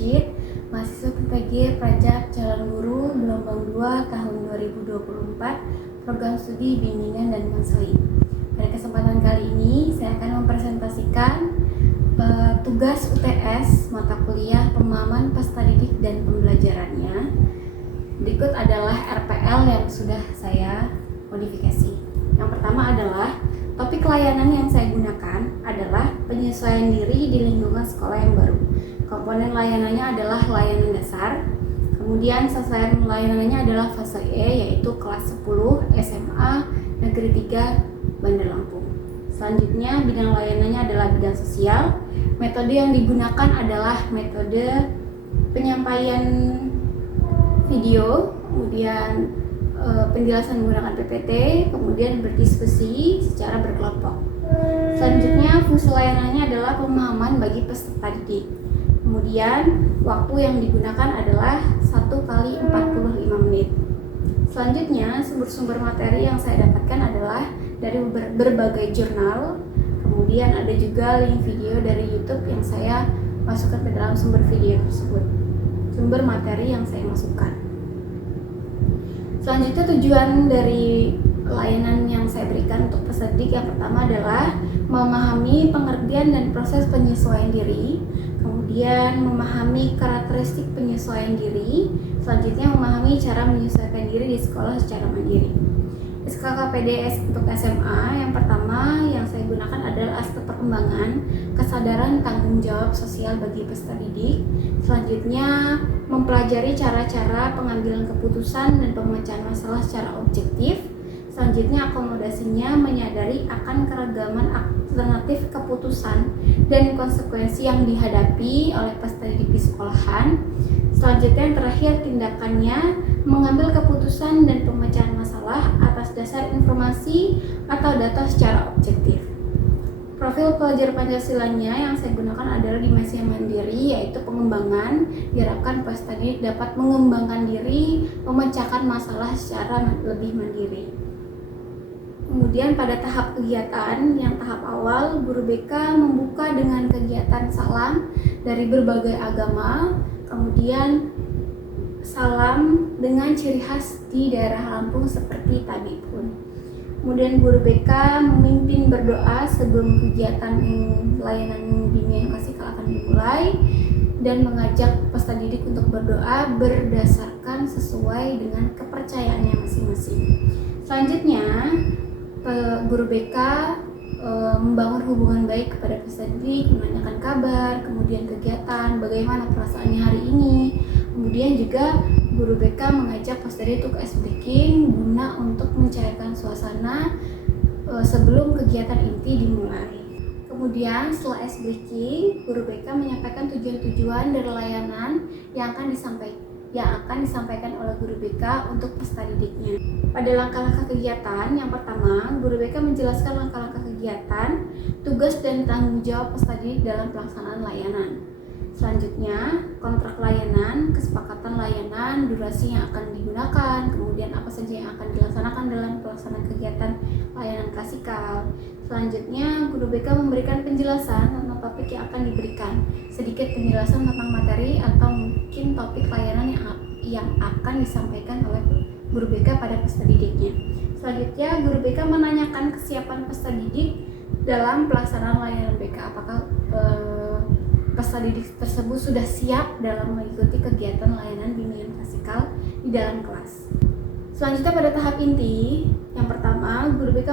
Rashid, mahasiswa PPG Prajab Calon Guru Gelombang 2 tahun 2024, program studi bimbingan dan konseling. Pada kesempatan kali ini, saya akan mempresentasikan tugas UTS mata kuliah pemahaman peserta didik dan pembelajarannya. Berikut adalah RPL yang sudah saya modifikasi. Yang pertama adalah topik layanan yang saya gunakan adalah penyesuaian diri di lingkungan sekolah yang baru. Komponen layanannya adalah layanan dasar. Kemudian sasaran layanannya adalah fase E, yaitu kelas 10 SMA Negeri 3 Bandar Lampung. Selanjutnya bidang layanannya adalah bidang sosial. Metode yang digunakan adalah metode penyampaian video, kemudian penjelasan menggunakan PPT, kemudian berdiskusi secara berkelompok. Selanjutnya fungsi layanannya adalah pemahaman bagi peserta didik. Kemudian waktu yang digunakan adalah 1 kali 45 menit. Selanjutnya sumber-sumber materi yang saya dapatkan adalah dari berbagai jurnal. Kemudian ada juga link video dari YouTube yang saya masukkan ke dalam sumber video tersebut. Sumber materi yang saya masukkan. Selanjutnya tujuan dari layanan yang saya berikan untuk peserta didik yang pertama adalah memahami pengertian dan proses penyesuaian diri, kemudian memahami karakteristik penyesuaian diri, selanjutnya memahami cara menyesuaikan diri di sekolah secara mandiri. SKKPD untuk SMA yang pertama yang saya gunakan adalah aspek perkembangan kesadaran tanggung jawab sosial bagi peserta didik. Selanjutnya mempelajari cara-cara pengambilan keputusan dan pemecahan masalah secara objektif. Selanjutnya akomodasinya menyadari akan keragaman alternatif keputusan dan konsekuensi yang dihadapi oleh peserta didik di sekolahan. Selanjutnya yang terakhir tindakannya mengambil keputusan dan pemecahan masalah atas dasar informasi atau data secara objektif. Profil pelajar Pancasilanya yang saya gunakan adalah dimensi mandiri, yaitu pengembangan. Diharapkan peserta didik dapat mengembangkan diri, memecahkan masalah secara lebih mandiri. Kemudian pada tahap kegiatan yang tahap awal, guru BK membuka dengan kegiatan salam dari berbagai agama, kemudian salam dengan ciri khas di daerah Lampung seperti tadi pun. Kemudian guru BK memimpin berdoa sebelum kegiatan layanan bimbingan klasikal akan dimulai dan mengajak peserta didik untuk berdoa berdasarkan sesuai dengan kepercayaannya masing-masing. Selanjutnya guru BK membangun hubungan baik kepada peserta didik, menanyakan kabar, kemudian kegiatan, bagaimana perasaannya hari ini. Kemudian juga guru BK mengajak peserta didik untuk ice breaking guna untuk mencairkan suasana sebelum kegiatan inti dimulai. Kemudian setelah ice breaking, guru BK menyampaikan tujuan-tujuan dari layanan yang akan disampaikan oleh guru BK untuk peserta didiknya. Pada langkah-langkah kegiatan, yang pertama, guru BK menjelaskan langkah-langkah kegiatan, tugas dan tanggung jawab peserta didik dalam pelaksanaan layanan. Selanjutnya, kontrak layanan, kesepakatan layanan, durasi yang akan digunakan, kemudian apa saja yang akan dilaksanakan dalam pelaksanaan kegiatan layanan klasikal. Selanjutnya, guru BK memberikan penjelasan tentang topik yang akan diberikan, sedikit penjelasan tentang materi atau mungkin topik layanan yang akan disampaikan oleh guru BK pada peserta didiknya. Selanjutnya, guru BK menanyakan kesiapan peserta didik dalam pelaksanaan layanan BK, apakah peserta didik tersebut sudah siap dalam mengikuti kegiatan layanan bimbingan klasikal di dalam kelas. Selanjutnya pada tahap inti, yang pertama, guru BK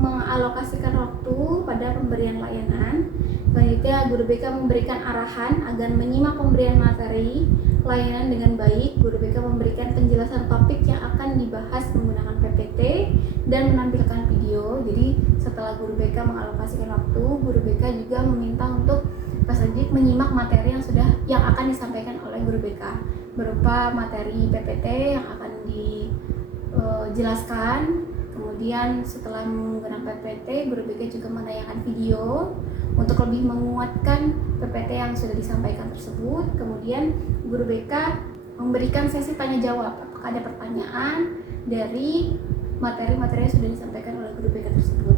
mengalokasikan waktu pada pemberian layanan. Selanjutnya, guru BK memberikan arahan agar menyimak pemberian materi layanan dengan baik. Guru BK memberikan penjelasan topik yang akan dibahas menggunakan PPT dan menampilkan video. Jadi setelah guru BK mengalokasikan waktu, guru BK juga meminta untuk peserta didik menyimak materi yang akan disampaikan oleh guru BK berupa materi PPT yang akan dijelaskan. Kemudian setelah menggunakan PPT, guru BK juga menayangkan video untuk lebih menguatkan PPT yang sudah disampaikan tersebut. Kemudian guru BK memberikan sesi tanya jawab, apakah ada pertanyaan dari materi-materi yang sudah disampaikan oleh guru BK tersebut.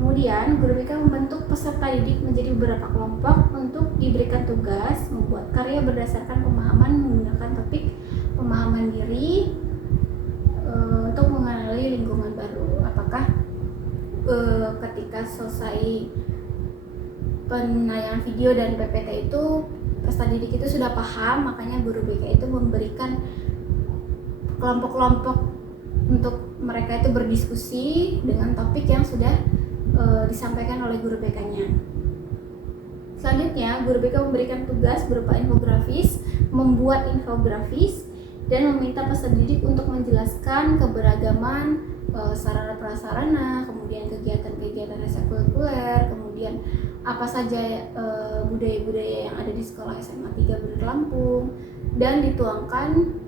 Kemudian guru BK membentuk peserta didik menjadi beberapa kelompok untuk diberikan tugas membuat karya berdasarkan pemahaman menggunakan topik pemahaman diri untuk mengenali lingkungan baru. Apakah ketika selesai penayangan video dan PPT itu peserta didik itu sudah paham, makanya guru BK itu memberikan kelompok-kelompok untuk mereka itu berdiskusi dengan topik yang sudah disampaikan oleh guru BK-nya. Selanjutnya, guru BK memberikan tugas berupa infografis, membuat infografis, dan meminta peserta didik untuk menjelaskan keberagaman sarana prasarana, kemudian kegiatan-kegiatan ekstrakurikuler, kemudian apa saja budaya-budaya yang ada di sekolah SMA 3 Bener Lampung, dan dituangkan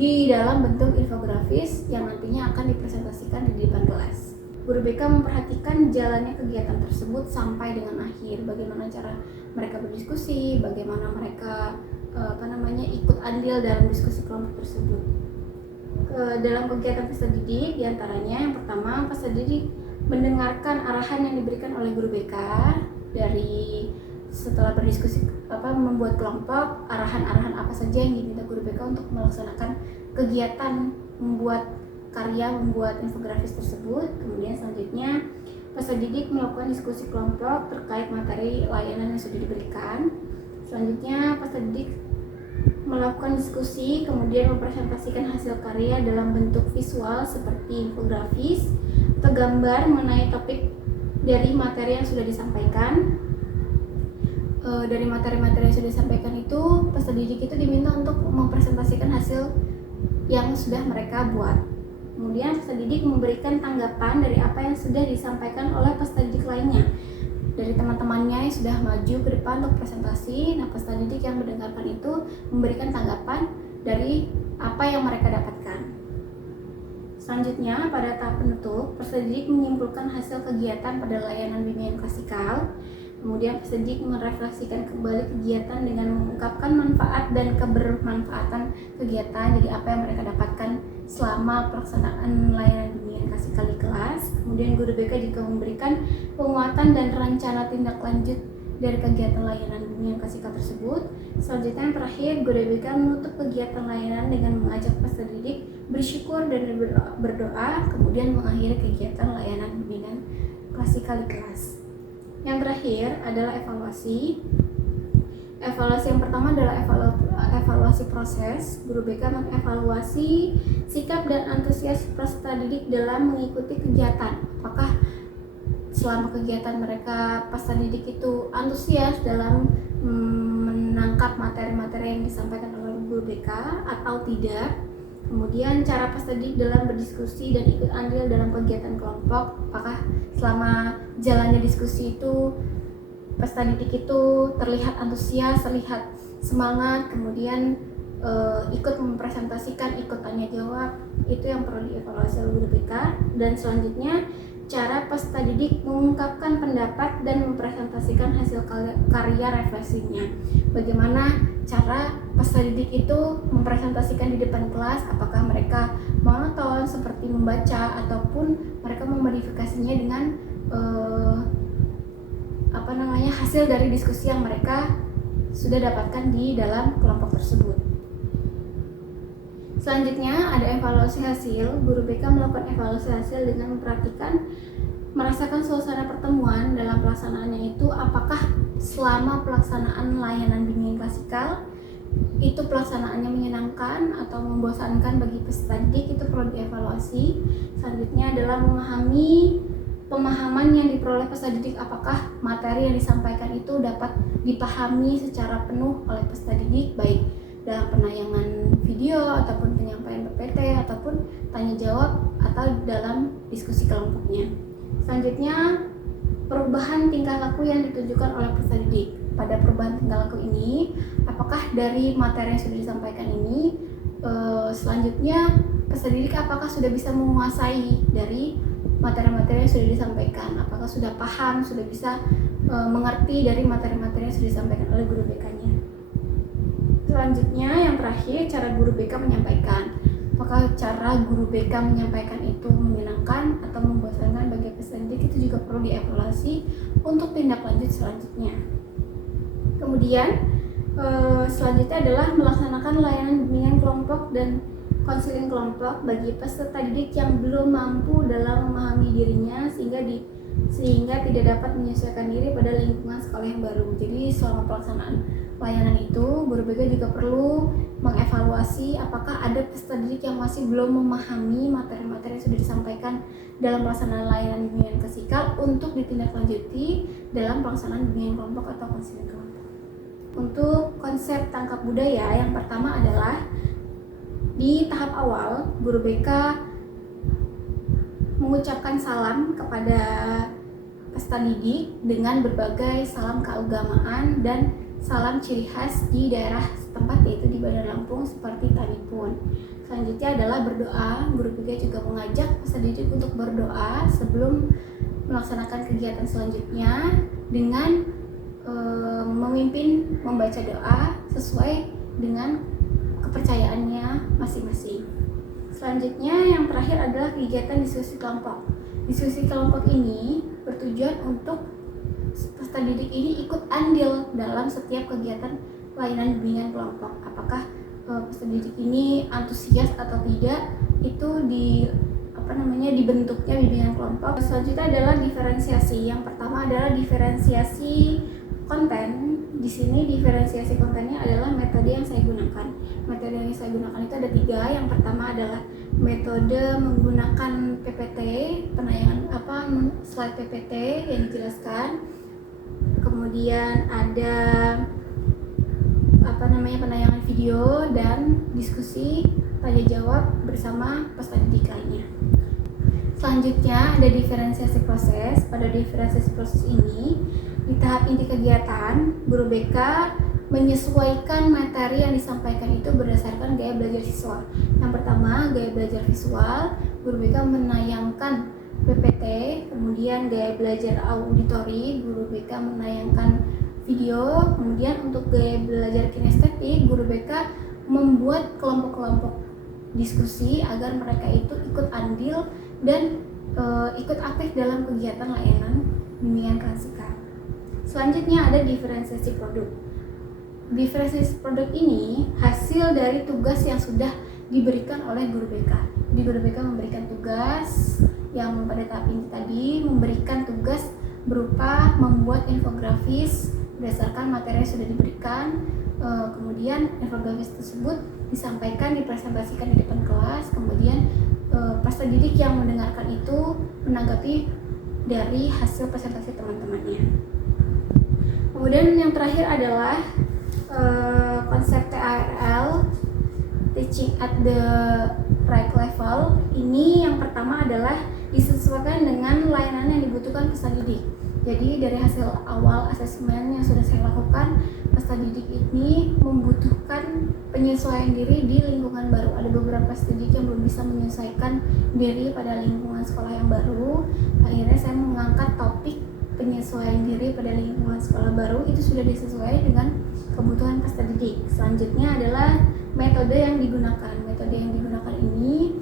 di dalam bentuk infografis yang nantinya akan dipresentasikan di depan kelas. Guru BK memperhatikan jalannya kegiatan tersebut sampai dengan akhir, bagaimana cara mereka berdiskusi, bagaimana mereka ikut andil dalam diskusi kelompok tersebut. Dalam kegiatan peserta didik, diantaranya yang pertama, peserta didik mendengarkan arahan yang diberikan oleh guru BK dari setelah berdiskusi membuat kelompok, arahan-arahan apa saja yang diminta guru BK untuk melaksanakan kegiatan membuat karya, membuat infografis tersebut. Kemudian selanjutnya peserta didik melakukan diskusi kelompok terkait materi layanan yang sudah diberikan. Selanjutnya peserta didik melakukan diskusi, kemudian mempresentasikan hasil karya dalam bentuk visual seperti infografis atau gambar mengenai topik dari materi yang sudah disampaikan. Dari materi-materi yang sudah disampaikan itu, peserta didik itu diminta untuk mempresentasikan hasil yang sudah mereka buat. Kemudian peserta didik memberikan tanggapan dari apa yang sudah disampaikan oleh peserta didik lainnya, dari teman-temannya yang sudah maju ke depan untuk presentasi. Nah, peserta didik yang mendengarkan itu memberikan tanggapan dari apa yang mereka dapatkan. Selanjutnya, pada tahap penutup, peserta didik menyimpulkan hasil kegiatan pada layanan bimbingan klasikal. Kemudian peserta didik merefleksikan kembali kegiatan dengan mengungkapkan manfaat dan kebermanfaatan kegiatan, jadi apa yang mereka dapatkan selama pelaksanaan layanan bimbingan klasikal di kelas. Kemudian guru BK juga memberikan penguatan dan rencana tindak lanjut dari kegiatan layanan bimbingan klasikal tersebut. Selanjutnya yang terakhir, guru BK menutup kegiatan layanan dengan mengajak peserta didik bersyukur dan berdoa, kemudian mengakhiri kegiatan layanan bimbingan klasikal di kelas. Yang terakhir adalah evaluasi. Evaluasi yang pertama adalah evaluasi proses. Guru BK mengevaluasi sikap dan antusias peserta didik dalam mengikuti kegiatan. Apakah selama kegiatan mereka peserta didik itu antusias dalam menangkap materi-materi yang disampaikan oleh guru BK atau tidak. Kemudian cara peserta didik dalam berdiskusi dan ikut andil dalam kegiatan kelompok, apakah selama jalannya diskusi itu peserta didik itu terlihat antusias, terlihat semangat, kemudian ikut mempresentasikan, ikut tanya jawab. Itu yang perlu dievaluasi oleh guru BK. Dan selanjutnya cara peserta didik mengungkapkan pendapat dan mempresentasikan hasil karya refleksinya. Bagaimana cara peserta didik itu mempresentasikan di depan kelas, apakah mereka monoton seperti membaca ataupun mereka memodifikasinya dengan hasil dari diskusi yang mereka sudah dapatkan di dalam kelompok tersebut. Selanjutnya ada evaluasi hasil. Guru BK melakukan evaluasi hasil dengan merasakan suasana pertemuan dalam pelaksanaannya itu, apakah selama pelaksanaan layanan bimbingan klasikal itu pelaksanaannya menyenangkan atau membosankan bagi peserta didik, itu perlu dievaluasi. Selanjutnya adalah memahami pemahaman yang diperoleh peserta didik, apakah materi yang disampaikan itu dapat dipahami secara penuh oleh peserta didik, baik dalam penayangan video ataupun penyampaian PPT ataupun tanya jawab atau dalam diskusi kelompoknya. Selanjutnya, perubahan tingkah laku yang ditunjukkan oleh peserta didik. Pada perubahan tingkah laku ini, apakah dari materi yang sudah disampaikan ini selanjutnya peserta didik apakah sudah bisa menguasai dari materi-materi yang sudah disampaikan, apakah sudah paham, sudah bisa mengerti dari materi-materi yang sudah disampaikan oleh guru BK-nya. Selanjutnya yang terakhir, cara guru BK menyampaikan. Apakah cara guru BK menyampaikan itu menyenangkan atau membosankan bagi peserta didik, itu juga perlu dievaluasi untuk tindak lanjut selanjutnya. Kemudian Selanjutnya adalah melaksanakan layanan bimbingan kelompok dan konseling kelompok bagi peserta didik yang belum mampu dalam memahami dirinya sehingga tidak dapat menyesuaikan diri pada lingkungan sekolah yang baru. Jadi selama pelaksanaan layanan itu, guru BK juga perlu mengevaluasi apakah ada peserta didik yang masih belum memahami materi-materi yang sudah disampaikan dalam pelaksanaan layanan bimbingan kesikal untuk ditindaklanjuti dalam pelaksanaan bimbingan kelompok atau konseling kelompok. Untuk konsep tangkap budaya, yang pertama adalah di tahap awal guru BK mengucapkan salam kepada peserta didik dengan berbagai salam keagamaan dan salam ciri khas di daerah setempat, yaitu di Bandar Lampung seperti tadi pun. Selanjutnya adalah berdoa. Guru BK juga mengajak peserta didik untuk berdoa sebelum melaksanakan kegiatan selanjutnya dengan memimpin membaca doa sesuai dengan kepercayaannya masing-masing. Selanjutnya yang terakhir adalah kegiatan diskusi kelompok. Diskusi kelompok ini bertujuan untuk peserta didik ini ikut andil dalam setiap kegiatan layanan bimbingan kelompok. Apakah peserta didik ini antusias atau tidak, itu dibentuknya bimbingan kelompok. Selanjutnya adalah diferensiasi. Yang pertama adalah diferensiasi konten. Di sini diferensiasi kontennya adalah metode yang saya gunakan. Metode yang saya gunakan itu ada 3. Yang pertama adalah metode menggunakan PPT, penayangan slide PPT yang dijelaskan. Kemudian ada penayangan video dan diskusi tanya jawab bersama peserta didik lainnya. Selanjutnya ada diferensiasi proses. Pada diferensiasi proses ini, di tahap inti kegiatan, guru BK menyesuaikan materi yang disampaikan itu berdasarkan gaya belajar siswa. Yang pertama, gaya belajar visual. Guru BK menayangkan PPT, kemudian gaya belajar auditori, guru BK menayangkan video. Kemudian untuk gaya belajar kinestetik, guru BK membuat kelompok-kelompok diskusi agar mereka itu ikut andil dan ikut aktif dalam kegiatan layanan bimbingan klasikal. Selanjutnya ada diferensiasi produk. Diferensiasi produk ini hasil dari tugas yang sudah diberikan oleh guru BK. Jadi guru BK memberikan tugas yang pada tahap ini tadi memberikan tugas berupa membuat infografis berdasarkan materi yang sudah diberikan. Kemudian infografis tersebut disampaikan, dipresentasikan di depan kelas. Kemudian peserta didik yang mendengarkan itu menanggapi dari hasil presentasi teman-temannya. Kemudian yang terakhir adalah konsep TARL, Teaching at the Right Level. Ini yang pertama adalah disesuaikan dengan layanan yang dibutuhkan peserta didik. Jadi dari hasil awal asesmen yang sudah saya lakukan, peserta didik ini membutuhkan penyesuaian diri di lingkungan baru. Ada beberapa peserta didik yang belum bisa menyesuaikan diri pada lingkungan sekolah yang baru. Akhirnya saya mengangkat topik penyesuaian diri pada lingkungan sekolah baru, itu sudah disesuaikan dengan kebutuhan peserta didik. Selanjutnya adalah metode yang digunakan. Metode yang digunakan ini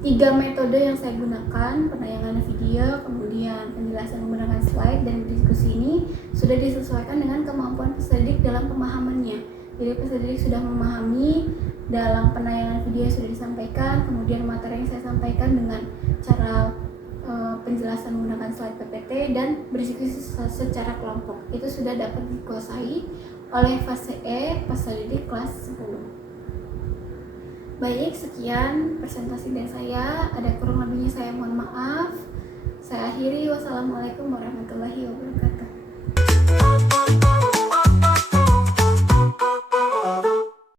3 metode yang saya gunakan: penayangan video, kemudian penjelasan menggunakan slide, dan diskusi ini sudah disesuaikan dengan kemampuan peserta didik dalam pemahamannya. Jadi peserta didik sudah memahami dalam penayangan video yang sudah disampaikan, kemudian materi yang saya sampaikan dengan cara penjelasan menggunakan slide PPT dan berdiskusi secara kelompok. Itu sudah dapat dikuasai oleh fase E peserta didik kelas 10. Baik, sekian presentasi dari saya. Ada kurang lebihnya saya mohon maaf. Saya akhiri. Wassalamualaikum warahmatullahi wabarakatuh.